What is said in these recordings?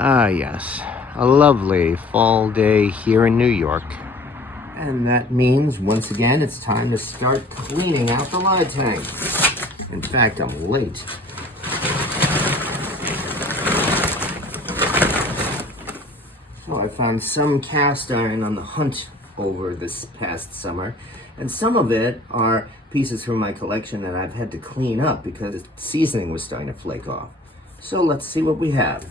Ah, yes, a lovely fall day here in New York. And that means, once again, it's time to start cleaning out the lye tank. In fact, I'm late. So I found some cast iron on the hunt over this past summer, and some of it are pieces from my collection that I've had to clean up because the seasoning was starting to flake off. So let's see what we have.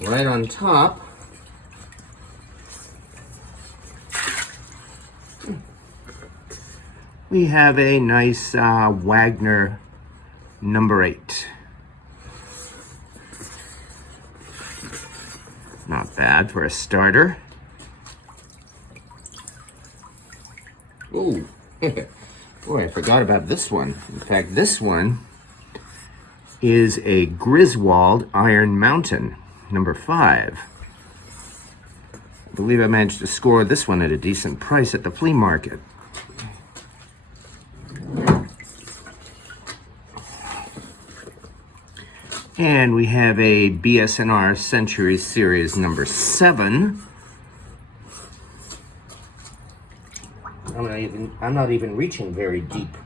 Right on top, we have a nice Wagner number 8. Not bad for a starter. Ooh, boy, I forgot about this one. In fact, this one is a Griswold Iron Mountain, number 5. I believe I managed to score this one at a decent price at the flea market. And we have a BSNR Century Series number 7. I'm not even reaching very deep.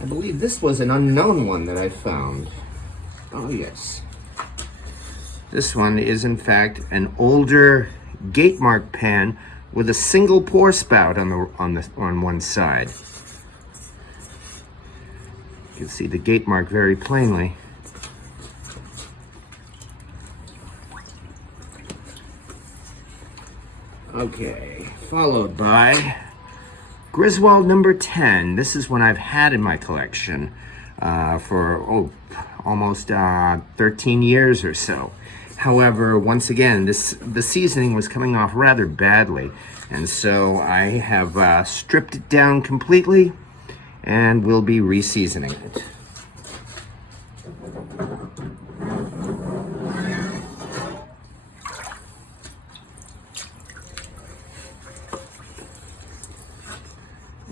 I believe this was an unknown one that I found. Oh yes. This one is in fact an older gatemark pan with a single pour spout on one side. You can see the gatemark very plainly. Okay, followed by Griswold number 10. This is one I've had in my collection for almost 13 years or so. However, once again, the seasoning was coming off rather badly, and so I have stripped it down completely and will be re-seasoning it.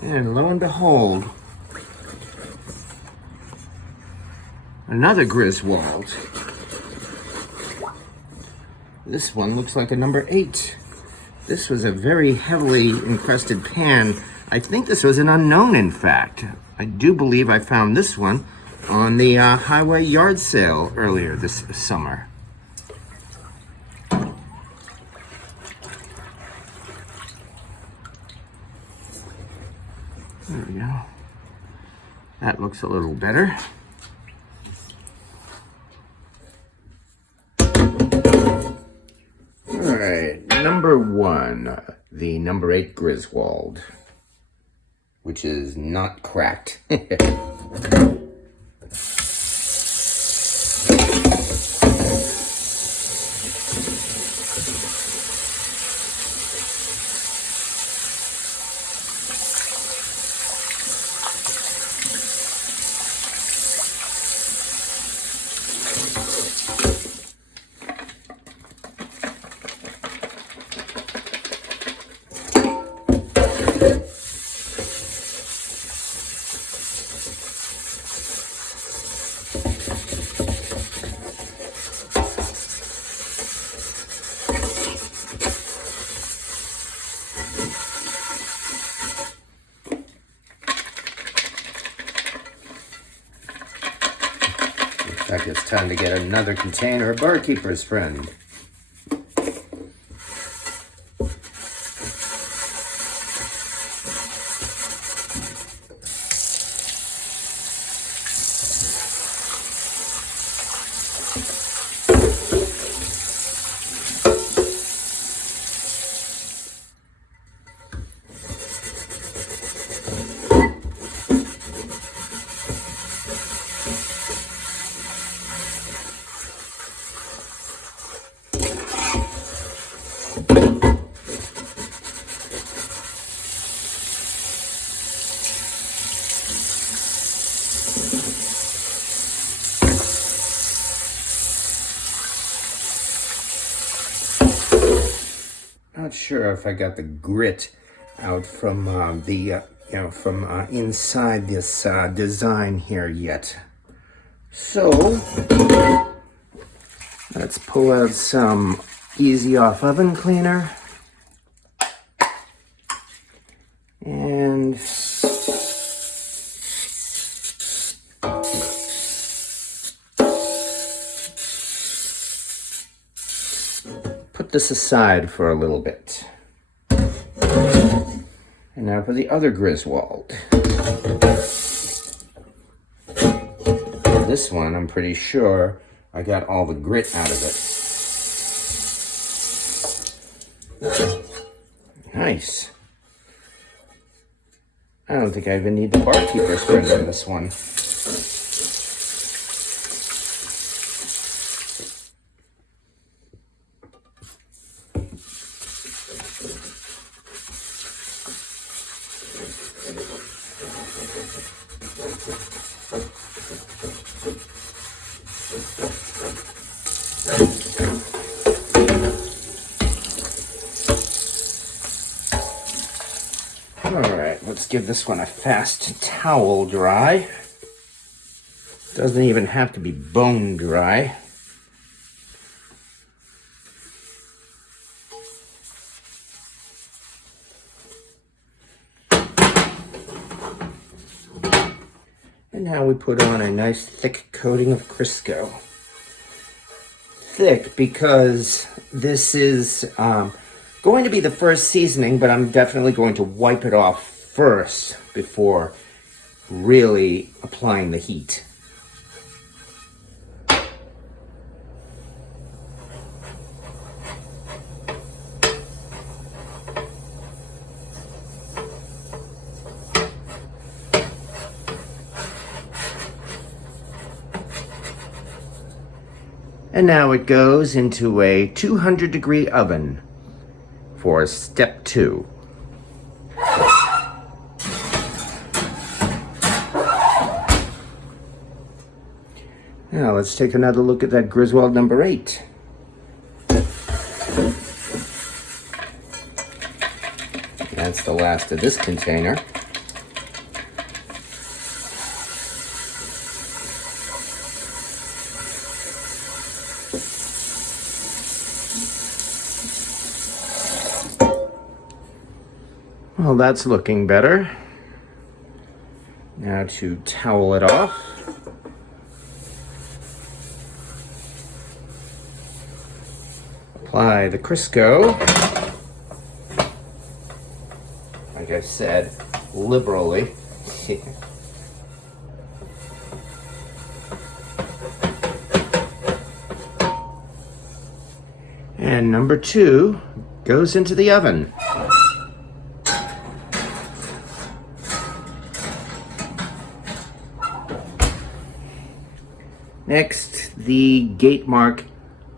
And lo and behold, another Griswold. This one looks like a number 8. This was a very heavily encrusted pan. I think this was an unknown, in fact. I do believe I found this one on the highway yard sale earlier this summer. There we go. That looks a little better. All right, number 1, the number 8 Griswold, which is not cracked. In fact, it's time to get another container of Barkeeper's Friend. Not sure if I got the grit out from the from inside this design here yet. So let's pull out some Easy Off oven cleaner and put this aside for a little bit. And now for the other Griswold. This one, I'm pretty sure I got all the grit out of it. Nice. I don't think I even need the barkeeper's friend on this one. Alright, let's give this one a fast towel dry. Doesn't even have to be bone dry. And now we put on a nice thick coating of Crisco. Thick because this is going to be the first seasoning, but I'm definitely going to wipe it off first before really applying the heat. And now it goes into a 200-degree oven for step 2. Now let's take another look at that Griswold number 8. That's the last of this container. Well, that's looking better. Now to towel it off. Apply the Crisco. Like I said, liberally. And number 2 goes into the oven. Next, the gate mark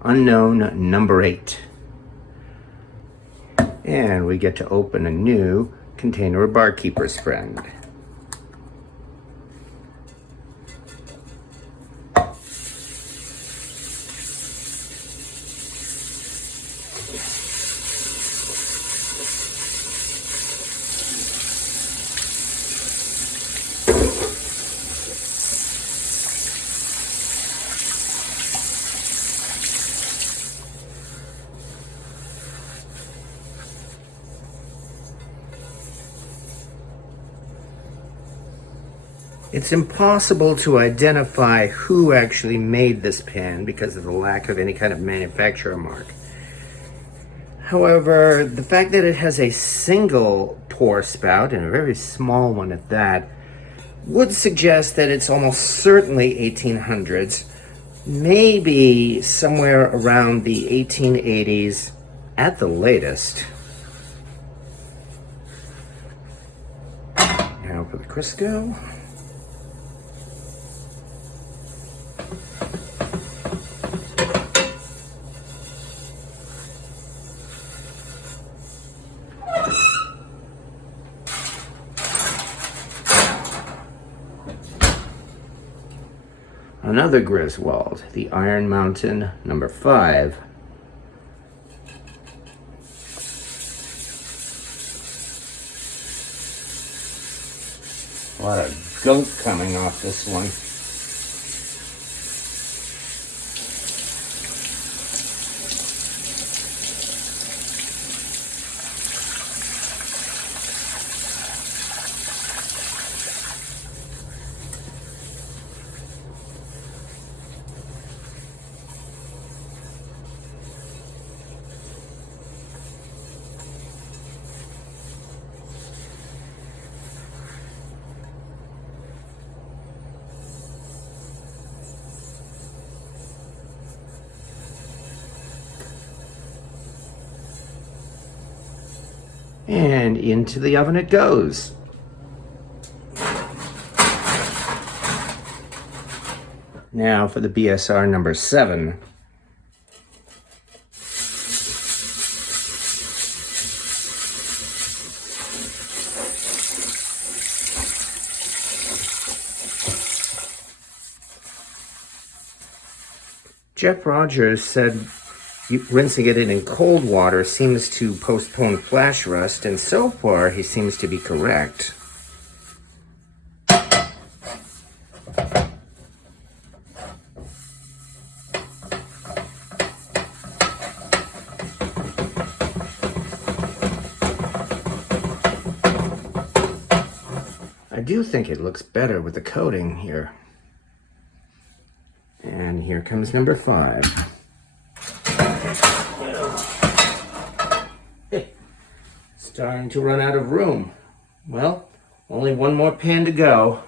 unknown number 8. And we get to open a new container of barkeeper's friend. It's impossible to identify who actually made this pan because of the lack of any kind of manufacturer mark. However, the fact that it has a single pour spout, and a very small one at that, would suggest that it's almost certainly 1800s, maybe somewhere around the 1880s at the latest. Now for the Crisco. Another Griswold, the Iron Mountain number 5. A lot of gunk coming off this one. And into the oven it goes. Now for the BSR number 7. Jeff Rogers said rinsing it in cold water seems to postpone flash rust, and so far he seems to be correct. I do think it looks better with the coating here. And here comes number 5. Starting to run out of room. Well, only one more pan to go.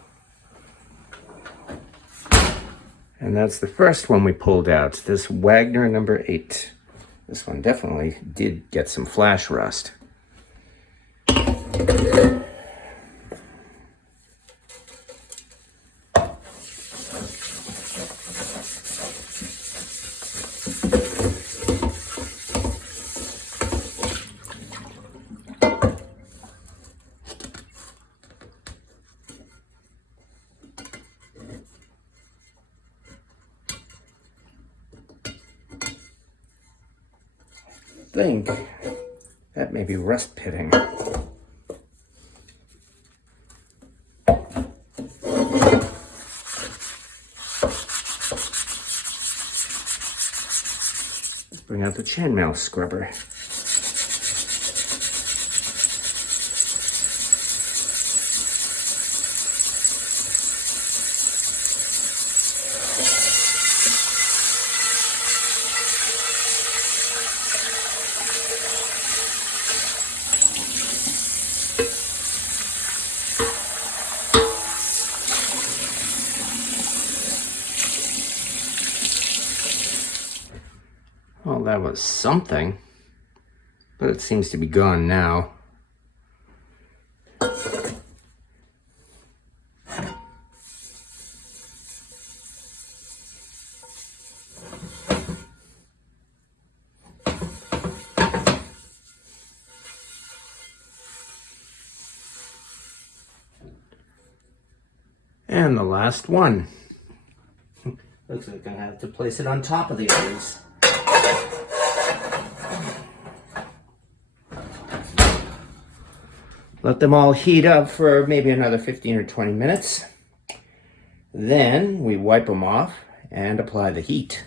And that's the first one we pulled out, this Wagner number 8. This one definitely did get some flash rust. I think that may be rust pitting. Let's bring out the chainmail scrubber. Well, that was something, but it seems to be gone now. And the last one. Looks like I'm gonna have to place it on top of the others. Let them all heat up for maybe another 15 or 20 minutes. Then we wipe them off and apply the heat.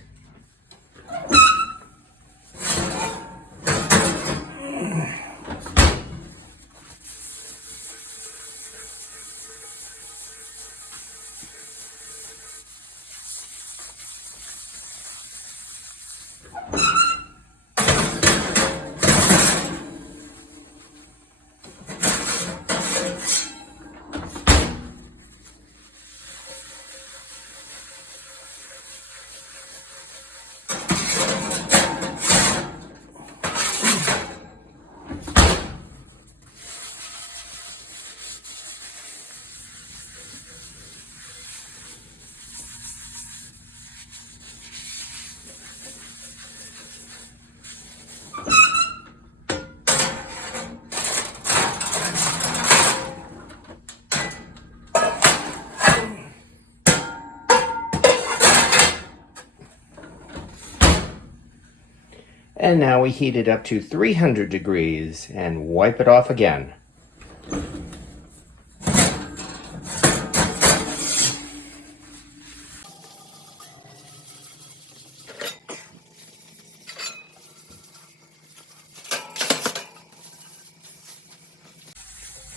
And now we heat it up to 300 degrees and wipe it off again.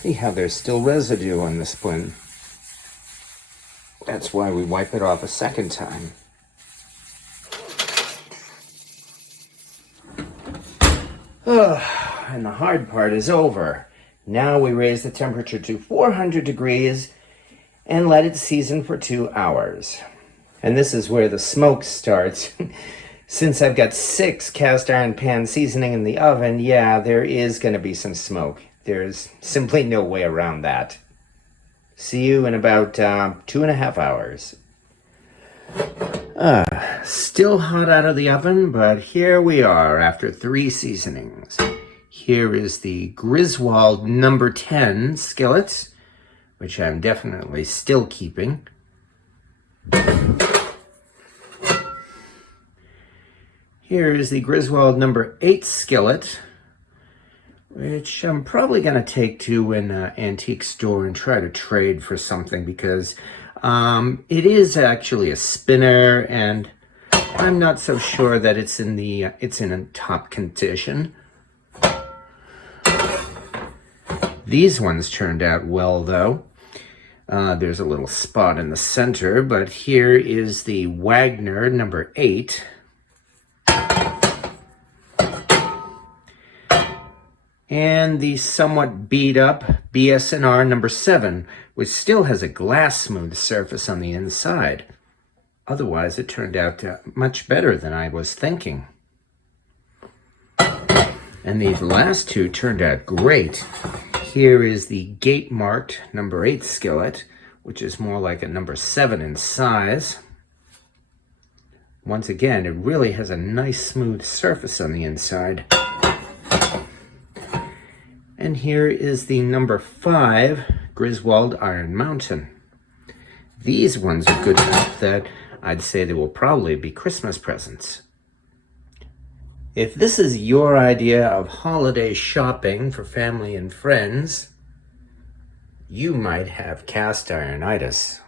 See how there's still residue on the spoon. That's why we wipe it off a second time. And the hard part is over. Now we raise the temperature to 400 degrees and let it season for 2 hours. And this is where the smoke starts. Since I've got 6 cast iron pan seasoning in the oven, yeah, there is going to be some smoke. There's simply no way around that. See you in about 2.5 hours. Still hot out of the oven, but here we are after 3 seasonings. Here is the Griswold number 10 skillet, which I'm definitely still keeping. Here is the Griswold number 8 skillet, which I'm probably going to take to an antique store and try to trade for something, because it is actually a spinner, and I'm not so sure that it's in top condition. These ones turned out well, though. There's a little spot in the center, but here is the Wagner number 8. And the somewhat beat up BS&R number 7, which still has a glass smooth surface on the inside. Otherwise, it turned out much better than I was thinking. And these last 2 turned out great. Here is the gate marked number 8 skillet, which is more like a number 7 in size. Once again, it really has a nice smooth surface on the inside. And here is the number 5 Griswold Iron Mountain. These ones are good enough that I'd say they will probably be Christmas presents. If this is your idea of holiday shopping for family and friends, you might have cast ironitis.